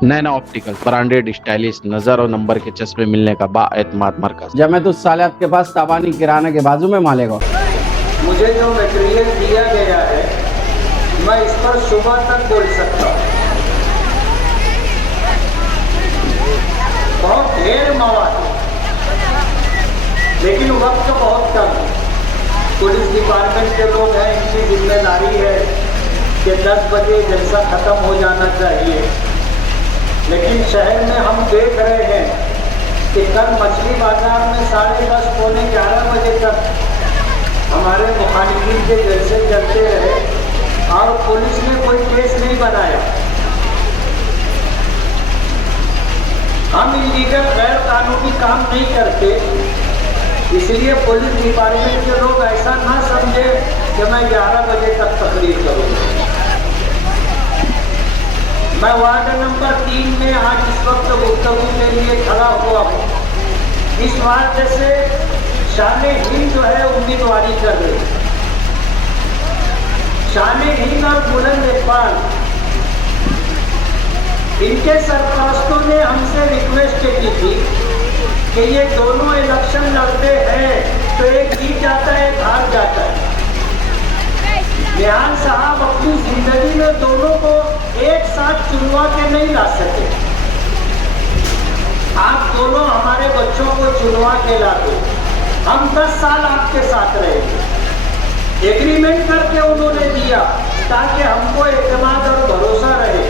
नैना optical branded stylish नजर और number के चश्मे मिलने का बाएतमाद मरकज। जब मैं तो साले आपके पास ताबानी किराना के बाजू में मालेगा। मुझे जो मटेरियल दिया गया है मैं इस पर सुबह तक बोल सकता हूँ। बहुत ढेर मवाद है, लेकिन वक्त बहुत कम है। पुलिस डिपार्टमेंट के लोग हैं, इनकी जिम्मेदारी है कि 10 बजे जलसा खत्म हो जाना चाहिए। लेकिन शहर में हम देख रहे हैं कि कल मछली बाजार में 10:30 पौने 11 बजे तक हमारे मुखालिफिन के जलसे चलते रहे और पुलिस ने कोई केस नहीं बनाया। हम इलीगल गैर कानूनी काम नहीं करते, इसलिए पुलिस डिपार्टमेंट के लोग ऐसा ना समझे कि मैं 11 बजे तक तकरीर करूँगा। मैं वार्ड नंबर 3 में आज इस वक्त गुफ्तगू के लिए खड़ा हुआ हूँ। इस वार्ड से शाने हिंद जो है उम्मीदवारी कर रही। शाने हिंद और बुलंद इकबाल, इनके सरपरस्तों ने हमसे रिक्वेस्ट की थी कि ये दोनों इलेक्शन लड़ते हैं तो एक जीत जाता है, एक हार जाता है। निहाल साहब अपनी जिंदगी में दोनों को एक साथ चुनवा के नहीं ला सके। आप दोनों हमारे बच्चों को चुनवा के ला दो, हम 10 साल आपके साथ रहेंगे। एग्रीमेंट करके उन्होंने दिया ताकि हमको एतमाद और भरोसा रहे,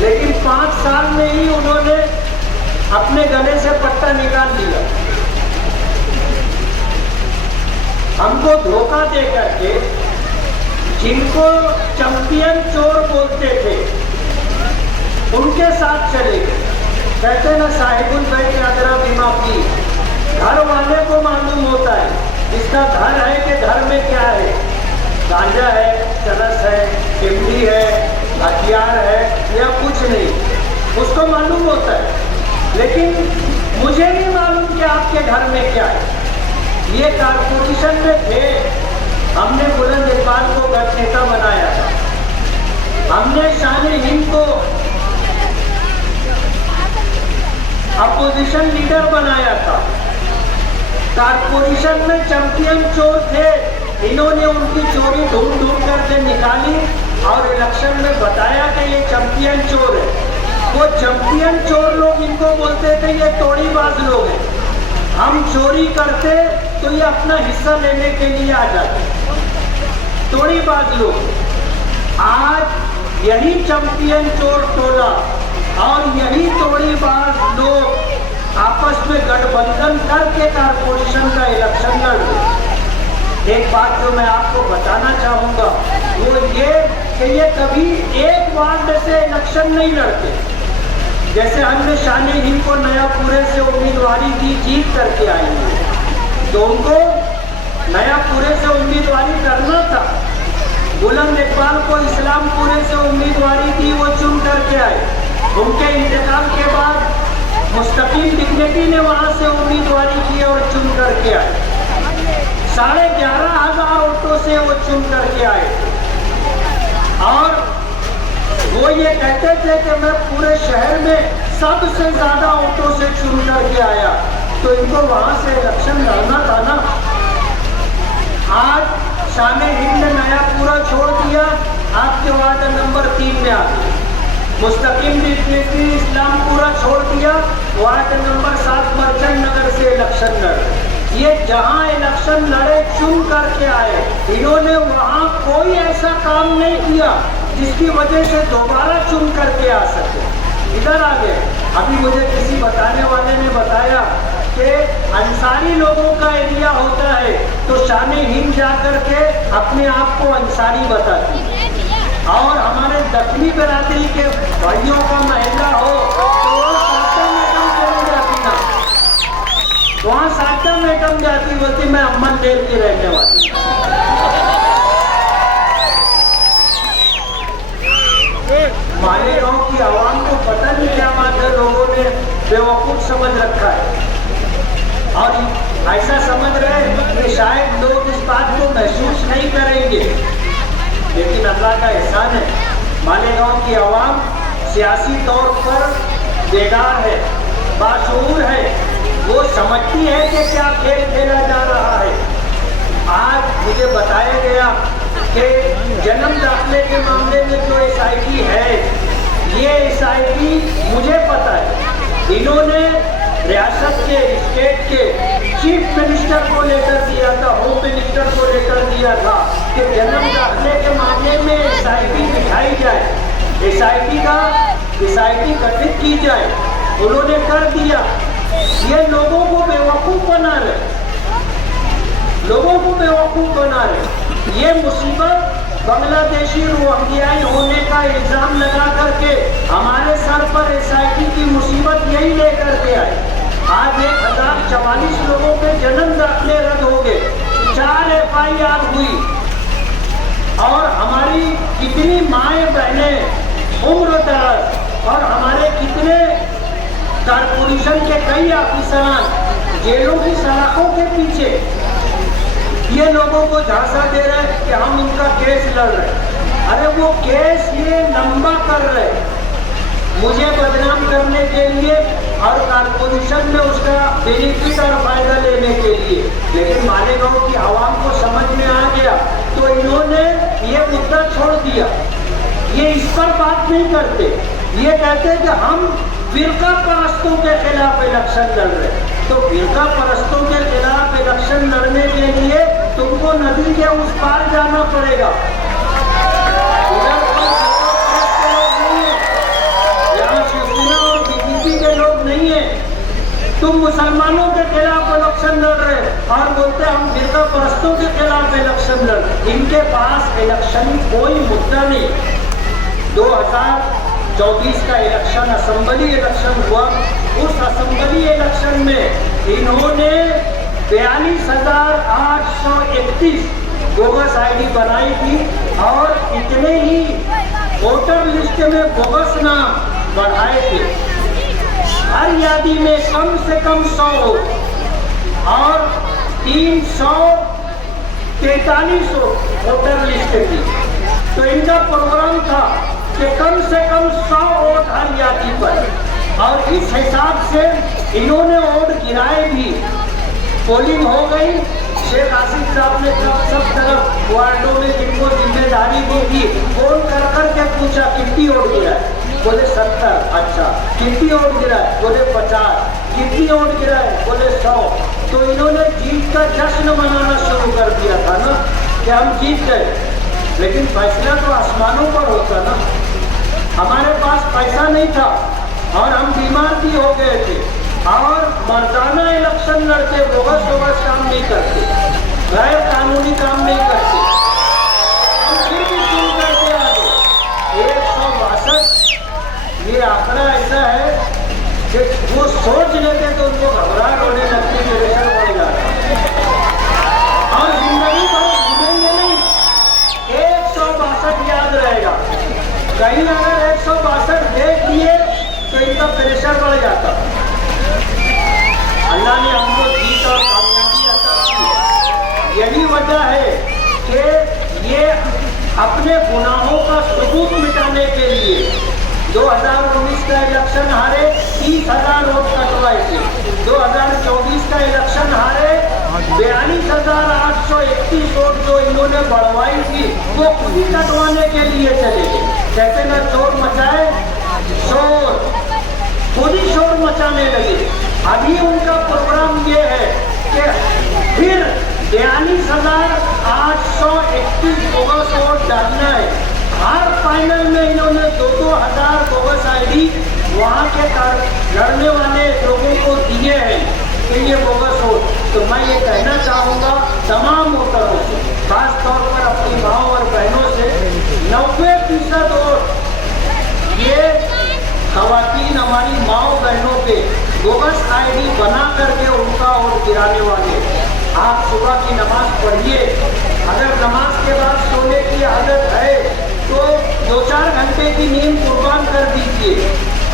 लेकिन 5 साल में ही उन्होंने अपने गले से पट्टा निकाल लिया। हमको धोखा दे करके जिनको चैंपियन चोर बोलते थे उनके साथ चले गए। कहते ना साहिबुल बैठ यादरा बीमा की, घर वाले को मालूम होता है जिसका घर है कि घर में क्या है, गांजा है, चरस है, चिमनी है, हथियार है या कुछ नहीं, उसको मालूम होता है। लेकिन मुझे नहीं मालूम कि आपके घर में क्या है। ये कारपोरेशन में थे, हमने बुलंद इकबाल को घर नेता बनाया था, हमने शाने हिंद को अपोजिशन लीडर बनाया था। कारपोरेशन में चैंपियन चोर थे, इन्होंने उनकी चोरी ढूंढ ढूंढ करके निकाली और इलेक्शन में बताया कि ये चैंपियन चोर है। वो चैंपियन चोर लोग इनको बोलते थे ये तोड़ीबाज लोग हैं। हम चोरी करते तो ये अपना हिस्सा लेने के लिए आ जाते। तोड़ीबाज लोग आज यही चैंपियन चोर टोला और यही तोड़ीबाज लोग आपस में गठबंधन करके कारपोरेशन का इलेक्शन लड़ रहे। एक बात जो मैं आपको बताना चाहूँगा वो ये कि ये कभी एक वार्ड से इलेक्शन नहीं लड़ते। जैसे हमने शाने हिंद को नयापुरे से उम्मीदवारी दी, जीत करके आई है, तो उनको नयापुरे से उम्मीदवारी करना था। बुलंद इकबाल को इस्लामपुरे से उम्मीदवारी दी, वो चुन करके आए। उनके इंतकाल के बाद मुस्तकीम डिग्नेटी ने वहाँ से उम्मीदवारी की और चुन करके आए। 11,500 वोटों से वो चुन करके आए और वो ये कहते थे कि मैं पूरे शहर में सबसे ज्यादा वोटों से चुन करके आया, तो इनको वहां से इलेक्शन लड़ना था ना। आज शाने हिंद ने नयापुरा छोड़ दिया, आपके वार्ड नंबर 3 में आ गए। मुस्तकीम डिग्नेटी इस्लामपुरा छोड़ दिया, वार्ड नंबर 7 मर्चेंट नगर से इलेक्शन लड़े। ये जहां इलेक्शन लड़े चुन करके आए, इन्होंने वहां कोई ऐसा काम नहीं किया जिसकी वजह से दोबारा चुन करके आ सके। इधर आ गए। अभी मुझे किसी बताने वाले ने बताया कि अंसारी लोगों का एरिया होता है तो शाने हिंद जा करके अपने आप को अंसारी बताती, और हमारे दक्षिणी बिरादरी के भाइयों का महिला हो तो वो सादा मैडम चली जाती ना, वहाँ सादा मैडम जाती, बोलती मैं अम्मन देर की रहने वाली। मालेगांव की आवाम को पता नहीं क्या बात है, लोगों ने बेवकूफ समझ रखा है और ऐसा समझ रहे कि शायद लोग इस बात को महसूस नहीं करेंगे, लेकिन अल्लाह का एहसान है। मालेगांव की आवाम सियासी तौर पर बेदार है, बाशऊर है, वो समझती है कि क्या खेल खेला जा रहा है। आज मुझे बताया गया कि जन्म दाखिले के मामले में जो SIT है, ये SIT मुझे पता है, इन्होंने रियासत के, स्टेट के चीफ मिनिस्टर को लेटर दिया था, होम मिनिस्टर को लेटर दिया था कि जन्म दाखिले के मामले में SIT बिठाई जाए, SIT गठित की जाए। उन्होंने कर दिया। ये लोगों को बेवकूफ़ बना रहे, लोगों को बेवकूफ़ बना रहे। ये मुसीबत बांग्लादेशी रोहिंग्याई होने का इल्ज़ाम लगा करके हमारे सर पर SIT की मुसीबत यही लेकर के आए। आज 1044 लोगों के जन्म दाखिले रद्द हो गए, 4 FIR हुई, और हमारी कितनी माएँ बहनें उम्रदराज और हमारे कितने कारपोरेशन के कई ऑफिसरान जेलों की सलाखों के पीछे ये लोगों को झांसा दे रहे हैं कि हम इनका केस लड़ रहे हैं। अरे वो केस ये लंबा कर रहे हैं मुझे बदनाम करने के लिए और कारपोरेशन में उसका बेनिफिट और फायदा लेने के लिए। लेकिन मालेगांव की आवाम को समझ में आ गया तो इन्होंने ये मुद्दा छोड़ दिया। ये इस पर बात नहीं करते, ये कहते कि हम फिरका परस्तों के खिलाफ इलेक्शन लड़ रहे हैं। तो फिरका परस्तों के खिलाफ इलेक्शन लड़ने के लिए तुमको नदी के उस पार जाना पड़ेगा। यहाँ शिवसेना और BJP के लोग नहीं है। तुम मुसलमानों के खिलाफ इलेक्शन लड़ रहे और बोलते हम फिरका परस्तों के खिलाफ इलेक्शन लड़। इनके पास इलेक्शन कोई मुद्दा नहीं। 2024 का इलेक्शन असेंबली इलेक्शन हुआ, उस असेंबली इलेक्शन में इन्होंने 42,831 बोगस ID बनाई थी और इतने ही वोटर लिस्ट में बोगस नाम बढ़ाए थे। हर यादी में कम से कम 100 और 343 वोटर लिस्ट थी। तो इनका प्रोग्राम था कि कम से कम 100 वोट हर यादी पर, और इस हिसाब से इन्होंने वोट गिराए भी। पोलिंग हो गई, शेख आसिफ साहब ने सब तरफ वार्डों में जिनको जिम्मेदारी दी थी फोन कर करके पूछा कितनी वोट गिराए, बोले 70। अच्छा, कितनी वोट गिराए, बोले 50। कितनी वोट गिराए, बोले 100। तो इन्होंने जीत का जश्न मनाना शुरू कर दिया था ना कि हम जीत गए। लेकिन फैसला तो आसमानों पर होता ना। हमारे पास पैसा नहीं था और हम बीमार भी हो गए थे और मर्दाना इलेक्शन लड़ते, बोगस काम नहीं करते, गैर कानूनी काम नहीं करते। हम फिर भी शुरू करके आ गए। 162 ये आंकड़ा ऐसा है कि वो सोच लेते तो उनको घबराहट होने लगती, प्रेशर बढ़ जाता और जिंदगी भर भूलेंगे नहीं। 162 याद रहेगा। कहीं अगर 162 देख लिए तो इनका प्रेशर बढ़ जाता। अल्लाह ने हमको जीत और कामयाबी अता की। यही वजह है कि ये अपने गुनाहों का सबूत मिटाने के लिए 2019 का इलेक्शन हारे, 30,000 वोट कटवाए थे। 2024 का इलेक्शन हारे, 42,831 वोट जो इन्होंने बढ़वाई थी वो खुद ही कटवाने के लिए चले गए। कहते ना चोर मचाए शोर, खुद ही शोर मचाने लगे। अभी उनका प्रोग्राम ये है कि फिर 42,831 बोगस वोट डालना है। हर फाइनल में इन्होंने 2,000 बोगस ID वहाँ के लड़ने वाले लोगों को दिए हैं कि ये बोगस वोट। तो मैं ये कहना चाहूँगा तमाम वोटरों से, खास तौर पर अपनी माओ और बहनों से, 90% वोट ये खवातीन हमारी माओ बहनों के बोगस ID बना करके उनका वोट गिराने वाले। आप सुबह की नमाज पढ़िए, अगर नमाज के बाद सोने की आदत है तो 2-4 घंटे की नींद कुर्बान कर दीजिए।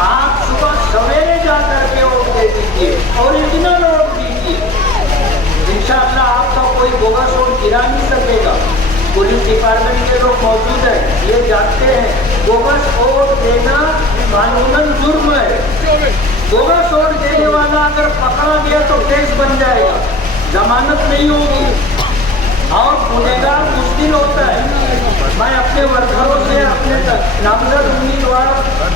आप सुबह सवेरे जा करके वोट दे दीजिए, ओरिजिनल वोट दीजिए। इंशाअल्लाह आपका कोई बोगस वोट गिरा नहीं सकेगा। पुलिस डिपार्टमेंट के लोग मौजूद हैं, ये जानते हैं बोगस वोट देना कानूनन जुर्म है। बोगस वोट देने वाला अगर पकड़ा गया तो केस बन जाएगा, जमानत नहीं होगी और गुनेगार मुश्किल होता है। मैं अपने वर्करों से, अपने नामजद उम्मीदवार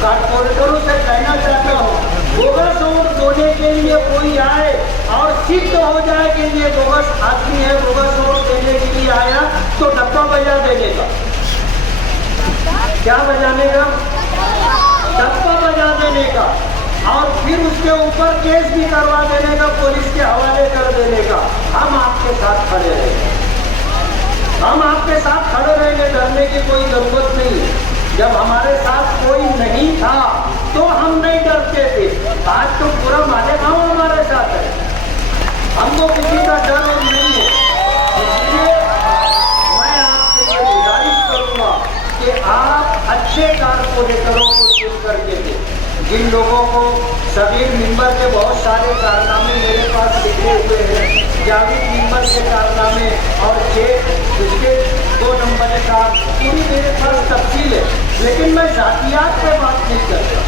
कारपोरेटरों से कहना चाहता हूँ, बोगस वोट देने के लिए कोई आए और सिद्ध हो जाए कि ये बोगस आदमी है, बोगस वोट देने के लिए आया, तो डब्बा बजा देने का। क्या बजाने का? डब्बा बजा देने का, और फिर उसके ऊपर केस भी करवा देने का, पुलिस के हवाले कर देने का। हम आपके साथ खड़े रहेंगे, हम आपके साथ खड़े रहेंगे, डरने की कोई जरूरत नहीं है। जब हमारे साथ कोई नहीं था तो हम नहीं डरते थे, आज तो पूरा मालेगांव हमारे साथ है, हमको किसी का डर नहीं है। इसलिए मैं आपसे ये गुजारिश करूंगा कि आप अच्छे कारपोरेटरों को चुन करके दें, जिन लोगों को सबीर मिंबर के बहुत सारे कारनामे मेरे पास लिखे हुए हैं, जावेद मिंबर के कारनामे और चेक उसके 2 नंबर का पूरी मेरे पास तफसील है। लेकिन मैं जातियात पे बात नहीं करता,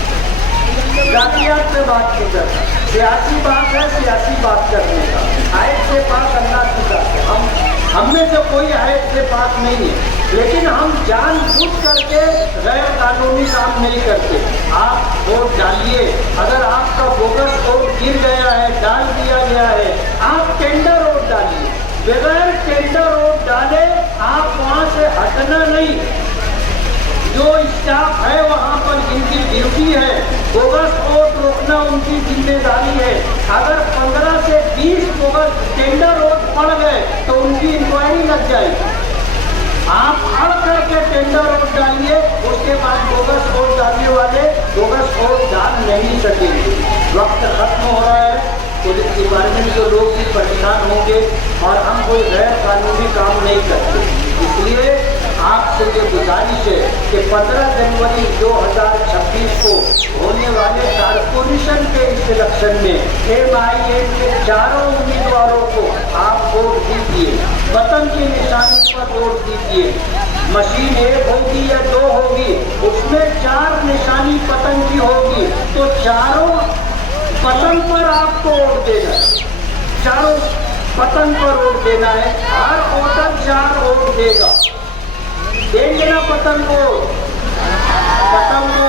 जातियात पे बात नहीं करता। सियासी बात है, सियासी बात करने का, आयत से पाक अल्लाह की बात है। हम में से कोई आयत से पाक नहीं है, लेकिन हम जानबूझ करके गैर कानूनी काम नहीं करते। आप वोट डालिए, अगर आपका बोगस वोट गिर गया है, डाल दिया गया है, आप टेंडर वोट डालिए। बगैर टेंडर वोट डाले आप वहाँ से हटना नहीं। जो स्टाफ है वहाँ पर, जिनकी ड्यूटी है बोगस वोट रोकना, उनकी जिम्मेदारी है। अगर 15 से 20 बोगस टेंडर वोट पड़ गए तो उनकी इंक्वायरी लग जाएगी। आप अड़ करके टेंडर वोट डालिए, उसके बाद बोगस वोट डालने वाले बोगस वोट डाल नहीं सकेंगे। वक्त खत्म हो रहा है, पुलिस डिपार्टमेंट के लोग भी परेशान होंगे और हम कोई गैर कानूनी काम नहीं करते। इसलिए आपसे ये गुजारिश है कि 15 जनवरी 2026 को होने वाले कारपोरेशन के इस इलेक्शन में MIM के चारों उम्मीदवारों को आप वोट दीजिए, वतन की निशानी पर वोट दीजिए। मशीन 1 होगी या 2 होगी, उसमें 4 निशानी पतन की होगी, तो चारों पतन पर आपको वोट देना है, चारों पतन पर वोट देना है। हर वोटर 4 वोट देगा, देंगे ना पतन को, पतन को